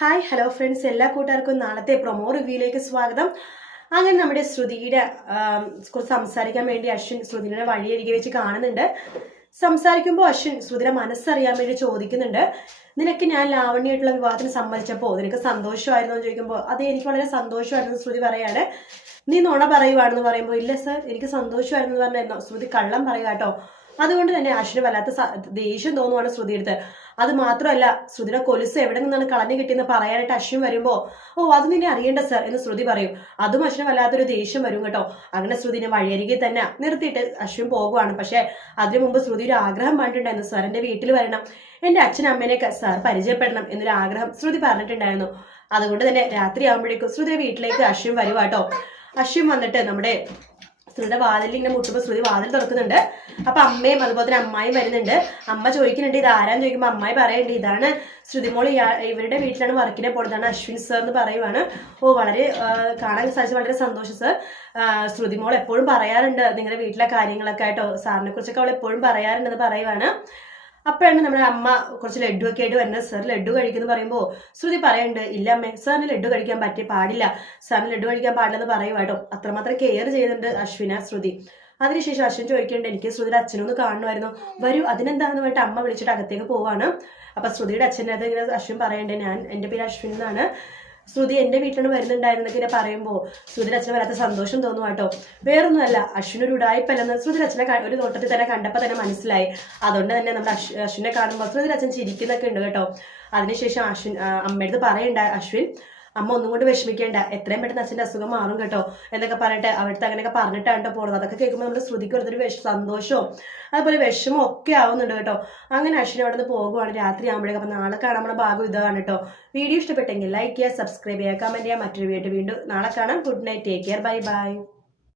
Hi hello friends എല്ലാ കൂട്ടുകാർക്കും നാളത്തെ പ്രൊമോ റിവ്യൂയിലേക്ക് സ്വാഗതം. അങ്ങനെ നമ്മുടെ ശ്രുതിയുടെ കുറച്ച് സംസാരിക്കാൻ വേണ്ടി അശ്വിൻ ശ്രുതിനെ വഴിയരികെ വെച്ച് കാണുന്നുണ്ട്. സംസാരിക്കുമ്പോൾ അശ്വിൻ ശ്രുതിയുടെ മനസ്സറിയാൻ വേണ്ടി ചോദിക്കുന്നുണ്ട്. നിനക്ക് ഞാൻ ലാവണ്യായിട്ടുള്ള വിവാഹത്തിന് സമ്മതിച്ചപ്പോൾ നിനക്ക് സന്തോഷമായിരുന്നു എന്ന് ചോദിക്കുമ്പോൾ അത് എനിക്ക് വളരെ സന്തോഷമായിരുന്നു ശ്രുതി പറയാണ്. നീ നുണ പറയുവാണെന്ന് പറയുമ്പോൾ ഇല്ല സർ എനിക്ക് സന്തോഷമായിരുന്നു എന്ന് പറഞ്ഞായിരുന്നു. ശ്രുതി കള്ളം പറയുക കേട്ടോ. അതുകൊണ്ട് തന്നെ അശ്വിന് വല്ലാത്ത ദേഷ്യം തോന്നുവാണ് ശ്രുതി എടുത്ത് അത് മാത്രമല്ല ശ്രുതിയുടെ കൊലുസ് എവിടെ നിന്നാണ് കളഞ്ഞു കിട്ടിയെന്ന് പറയാനായിട്ട് അശ്വിൻ വരുമ്പോ ഓ അത് നിന്നെ അറിയേണ്ട സർ എന്ന് ശ്രുതി പറയും. അതും അശ്വിന് വല്ലാത്തൊരു ദേഷ്യം വരും കേട്ടോ. അങ്ങനെ ശ്രുതിനെ വഴിയരികെ തന്നെ നിർത്തിയിട്ട് അശ്വിൻ പോകുവാണ്. പക്ഷേ അതിനു മുമ്പ് ശ്രുതി ഒരു ആഗ്രഹം പറഞ്ഞിട്ടുണ്ടായിരുന്നു സാർ എന്റെ വീട്ടിൽ വരണം. എന്റെ അച്ഛനും അമ്മേനെയൊക്കെ സാർ പരിചയപ്പെടണം എന്നൊരു ആഗ്രഹം ശ്രുതി പറഞ്ഞിട്ടുണ്ടായിരുന്നു. അതുകൊണ്ട് തന്നെ രാത്രി ആകുമ്പോഴേക്കും ശ്രുതിയുടെ വീട്ടിലേക്ക് അശ്വിൻ വരുവാട്ടോ അശ്വിൻ വന്നിട്ട് നമ്മുടെ ശ്രുതിയുടെ വാതിലിൽ ഇങ്ങനെ മുട്ടുമ്പോൾ ശ്രുതി വാതിൽ തുറക്കുന്നുണ്ട്. അപ്പൊ അമ്മയും അതുപോലെ തന്നെ അമ്മായും വരുന്നുണ്ട്. അമ്മ ചോദിക്കുന്നുണ്ട് ഇത് ആരാന്ന്? ചോദിക്കുമ്പോൾ അമ്മായി പറയുന്നുണ്ട് ഇതാണ് ശ്രുതിമോൾ ഇവരുടെ വീട്ടിലാണ് വർക്കിനെ പോണതാണ് അശ്വിൻ സർ എന്ന് പറയുവാണ്. ഓ വളരെ കാണാൻ സാധിച്ചു വളരെ സന്തോഷം സർ ശ്രുതിമോൾ എപ്പോഴും പറയാറുണ്ട് നിങ്ങളുടെ വീട്ടിലെ കാര്യങ്ങളൊക്കെ ആയിട്ടോ സാറിനെ കുറിച്ചൊക്കെ അവൾ എപ്പോഴും പറയാറുണ്ടെന്ന് പറയുവാണ്. അപ്പോഴാണ് നമ്മുടെ അമ്മ കുറച്ച് ലഡു ഒക്കെ ആയിട്ട് വരുന്നത്. സാർ ലഡു കഴിക്കുന്നു പറയുമ്പോൾ ശ്രുതി പറയുന്നുണ്ട് ഇല്ല അമ്മേ സാറിന് ലഡു കഴിക്കാൻ പറ്റി പാടില്ല. സാറിന് ലഡു കഴിക്കാൻ പാടില്ലെന്ന് പറയും കേട്ടോ. അത്രമാത്രം കെയർ ചെയ്യുന്നുണ്ട് അശ്വിന ശ്രുതി. അതിനുശേഷം അശ്വിൻ ചോദിക്കേണ്ട എനിക്ക് ശ്രുതിയുടെ അച്ഛനൊന്ന് കാണുമായിരുന്നു. വരൂ അതിനെന്താന്ന് പറഞ്ഞിട്ട് അമ്മ വിളിച്ചിട്ട് അകത്തേക്ക് പോവാണ്. അപ്പൊ ശ്രുതിയുടെ അച്ഛന്റെ അത് ഇങ്ങനെ അശ്വിൻ പറയണ്ടേ ഞാൻ എന്റെ പേര് അശ്വിൻ എന്നാണ്. ശ്രുതി എന്റെ വീട്ടിലാണ് വരുന്നുണ്ടായിരുന്നൊക്കെ പറയുമ്പോൾ ശ്രുതി അച്ഛന് വല്ലാത്ത സന്തോഷം തോന്നും കേട്ടോ. വേറൊന്നുമല്ല അശ്വിൻ ഒരു ഉടായ്പല്ലെന്ന് ശ്രുതി അച്ഛനെ ഒരു നോട്ടത്തിൽ തന്നെ കണ്ടപ്പോൾ തന്നെ മനസ്സിലായി. അതുകൊണ്ട് തന്നെ നമ്മുടെ അശ്വ അശ്വിനെ കാണുമ്പോൾ ശ്രുതി അച്ഛൻ ചിരിക്കുന്നൊക്കെ ഉണ്ട് കേട്ടോ. അതിനുശേഷം അശ്വിൻ അമ്മയുടെ അമ്മയടുത്ത് പറയണ്ട അശ്വിൻ അമ്മ ഒന്നും കൊണ്ട് വിഷമിക്കേണ്ട. എത്രയും പെട്ടെന്ന് അച്ഛന്റെ അസുഖം മാറും കേട്ടോ എന്നൊക്കെ പറഞ്ഞിട്ട് അവിടുത്തെ അങ്ങനെയൊക്കെ പറഞ്ഞിട്ടാണ് കേട്ടോ പോകുന്നത് അതൊക്കെ കേൾക്കുമ്പോൾ നമ്മുടെ ശ്രുതിക്ക് വെറുതെ വിഷ സന്തോഷവും അതുപോലെ വിഷമം ഒക്കെ ആവുന്നുണ്ട് കേട്ടോ. അങ്ങനെ അശ്വിനി അവിടെ നിന്ന് പോകുവാണ് രാത്രി ആകുമ്പോഴേക്കും അപ്പം നാളെ കാണാൻ നമ്മുടെ ഭാഗം ഇതാണ് കേട്ടോ. വീഡിയോ ഇഷ്ടപ്പെട്ടെങ്കിൽ ലൈക്ക് ചെയ്യുക സബ്സ്ക്രൈബ് ചെയ്യുക കമന്റ് ചെയ്യുക. മറ്റൊരു വീഡിയോ വീണ്ടും നാളെ കാണാം. Good night take care bye bye